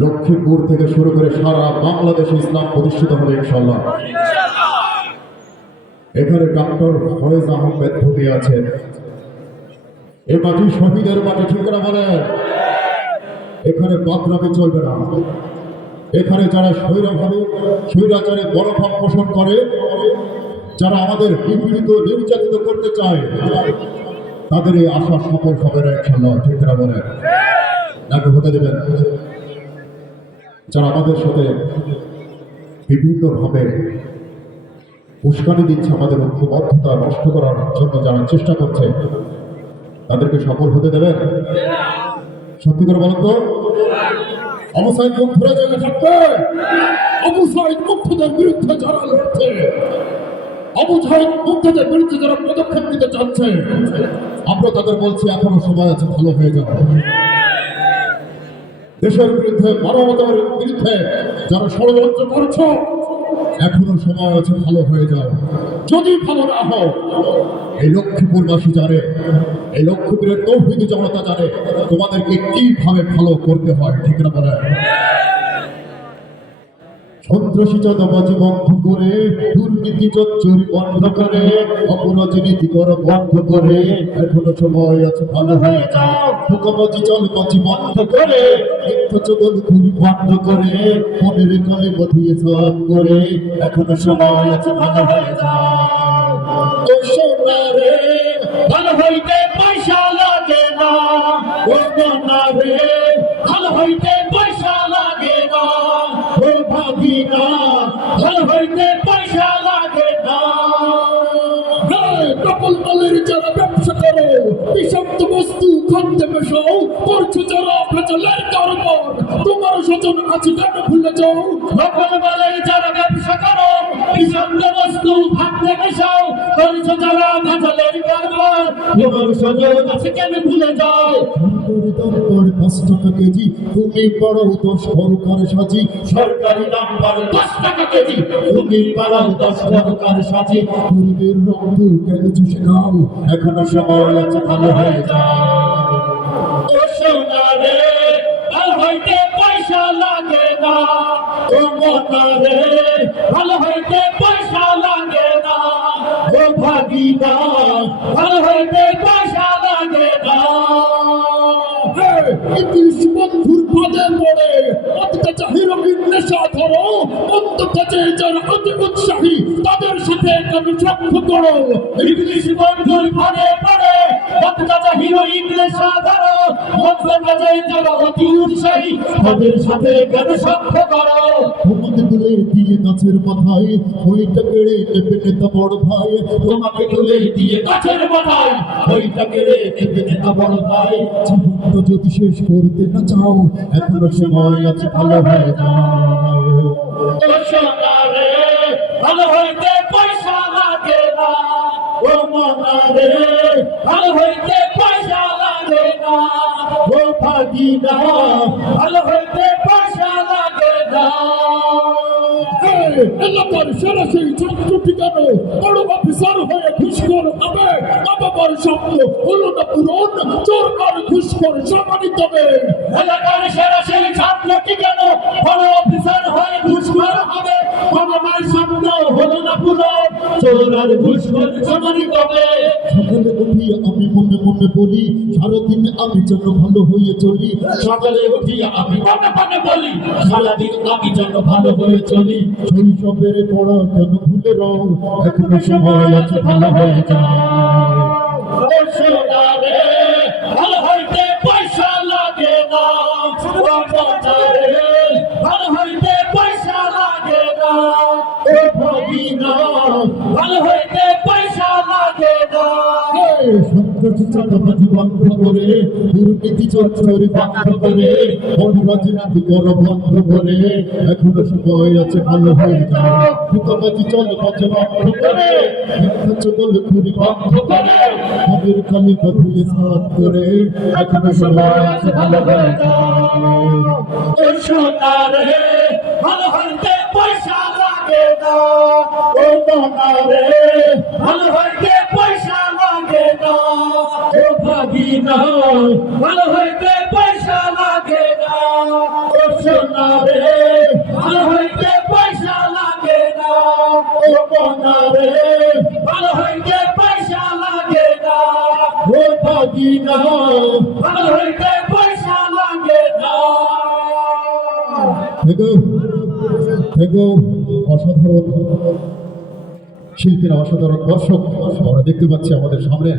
লক্ষ্মীপুর থেকে শুরু করে সারা বাংলাদেশে ইসলাম প্রতিষ্ঠিত হবে ইনশাআল্লাহ। এখানে ডক্টর ফয়েজ আহমেদ ভূমি আছে। এ মাটি শহীদের মাটি, ঠিক না বলে? এখানে বদনামি চলবে না। এখানে যারা স্বৈরাচারে মনোভাব পোষণ করে, যারা আমাদের নিপীড়িত নির্যাতিত করতে চায়, তাদের এই আশা সফল হবে না ইনশাআল্লাহ, ঠিক না বলে? নাকি হতে দেবেন? যারা আমাদের সাথে বিভিন্নভাবে উস্কানি দিচ্ছে, আমাদের ঐক্যবদ্ধতা নষ্ট করার জন্য যারা চেষ্টা করছে, তাদেরকে সফল হতে দেবেন? সত্যি করে বলেন তো। আবু সাঈদ মুগ্ধরা জেলে থাকবে? আবু সাঈদ মুগ্ধদের বিরুদ্ধে যারা লড়ছে, আবু সাঈদ মুগ্ধদের বিরুদ্ধে যারা পদক্ষেপ নিতে চাচ্ছে, আমরা তাদের বলছি এখনো সময় আছে, ভালো হয়ে যাবে। দেশের বিরুদ্ধে, মানবতার বিরুদ্ধে যারা ষড়যন্ত্র করছো, এখনো সময় আছে, ভালো হয়ে যাও। যদি ভালো না হও, এই লক্ষ্মীপুরবাসী জানে, এই লক্ষ্মীপুরের তৌহিদি জনতা জানে তোমাদেরকে কিভাবে ভালো করতে হয়, ঠিক না বলে? সন্ত্রাসী চাঁদাবাজি বন্ধ করে, দুর্নীতি চুরি বন্ধ করে, অপরাজনীতি করা বন্ধ করে, এখনো সময় আছে, ভালো হয়ে যাও। ধোঁকাবাজি চালবাজি বন্ধ করে, মিথ্যা চগলখুরি বন্ধ করে, মনের কালে বধিয়ে সাফ করে, এখনো সময় আছে, ভালো হয়ে যাও। ও সোনা রে, ভালো হইতে পয়সা লাগে না। ও সোনা রে, ভালো হইতে পয়সা লাগে না। ও ভাগিনা, ভালো হইতে পয়সা লাগে না। কপাল মালের যারা ব্যবসা করো, বিষাক্ত বস্তু খাদ্যে মেশাও, করছো যারা ভেজালের কারবার, তোমার স্বজন আছে কেন ভুলে যাও। কপাল মালের যারা ব্যবসা করো, বিষাক্ত বস্তু খাদ্যে মেশাও, করছো যারা ভেজালের কারবার, তোমার স্বজন আছে কেন ভুলে যাও। দাম 5 টাকা কেজি, তুমি পাড়াও 10 সরকার সাজি। সরকারি দাম 10 টাকা কেজি, তুমি পাড়াও 10 সরকার সাজি। গরিবের রক্ত কেন চুষে খাও, এখনো সময় আছে, ভালো হয়ে যাও। ও সোনা রে, ভালো হইতে পয়সা লাগে না। ও মনা রে, ভালো হইতে পয়সা লাগে না। ও ভাগিনা, ভালো হইতে পয়সা লাগে না। ইংলিশ বন্ধুর পদে পড়ে অত্যাচার হিরোইন নেশা ধরো, অন্তকাজে যারা অতি উৎসাহী, তাদের সাথে কেন সখ্য করো। ইংলিশ বন্ধুর পদে পড়ে অত্যাচার হিরোইন নেশা ধরো, অন্তকাজে যারা অতি উৎসাহী, তাদের সাথে কেন সখ্য করো। তোমাকে তুলে দিয়ে গাছের মাথায়, ওইটা কেড়ে নেবে নেতা বড় ভাই। তোমাকে তুলে দিয়ে গাছের মাথায়, ওইটা কেড়ে নেবে নেতা বড় ভাই। জীবনটা যদি শেষ করতে না চাও, এখনো সময় আছে, ভালো হয়ে যাও। ও সোনা রে, ভালো হইতে পয়সা লাগে না। ও মনা রে, ভালো হইতে পয়সা লাগে না। ও ভাগিনা, ভালো হইতে পয়সা লাগে না। এলাকার সরাসরি ছাত্র ঠিকানো, বড় অফিসার হয়ে ঘুষখোর হবে। বাবার স্বপ্ন হলো না পূরণ, চোর আর ঘুষখোর সম্মানিত হবে। এলাকার সরাসরি ছাত্র ঠিকানো, বড় অফিসার হয়ে ঘুষখোর হবে। বাবার স্বপ্ন হলো না পূরণ, চোর আর ঘুষখোর সম্মানিত হবে। সকালে উঠি আমি মনে মনে বলি, সারাদিন আমি যেন ভালো হয়ে চলি। সকালে উঠি আমি মনে মনে বলি, সারাদিন আমি যেন ভালো হয়ে চলি। শৈশবের পড়া কেন ভুলে রও, এখনো সময় আছে, ভালো হয়ে যাও। ও সোনা রে, ভালো হইতে পয়সা লাগে না। ও মনা রে, ভালো হইতে পয়সা লাগে না। ও ভাগিনা, ভালো হইতে পয়সা লাগে না। সন্ত্রাসী চাঁদাবাজি বন্ধ করে, দুর্নীতি চুরি বন্ধ করে, অপরাজনীতি করা বন্ধ করে, এখনো সময় আছে, ভালো হয়ে যাও। ধোঁকাবাজি চালবাজি বন্ধ করে, মিথ্যা চগলখুরি বন্ধ করে, মনের কালে বধিয়ে সাফ করে, এখনো সময় আছে, ভালো হয়ে যাও। ও সোনা রে, ভালো হইতে পয়সা লাগে না। ও মনা রে, ভালো হইতে পয়সা লাগে না। ও ভাগিনা, ভালো হইতে পয়সা লাগে না। ও সোনা কনা রে ভালো হইতে পয়সা লাগে না, ও ভাগিনা ভালো হইতে পয়সা লাগে না। থেকো অসাধারণ শিল্পীরা, অসাধারণ দর্শক আমরা দেখতে পাচ্ছি আমাদের সামনে।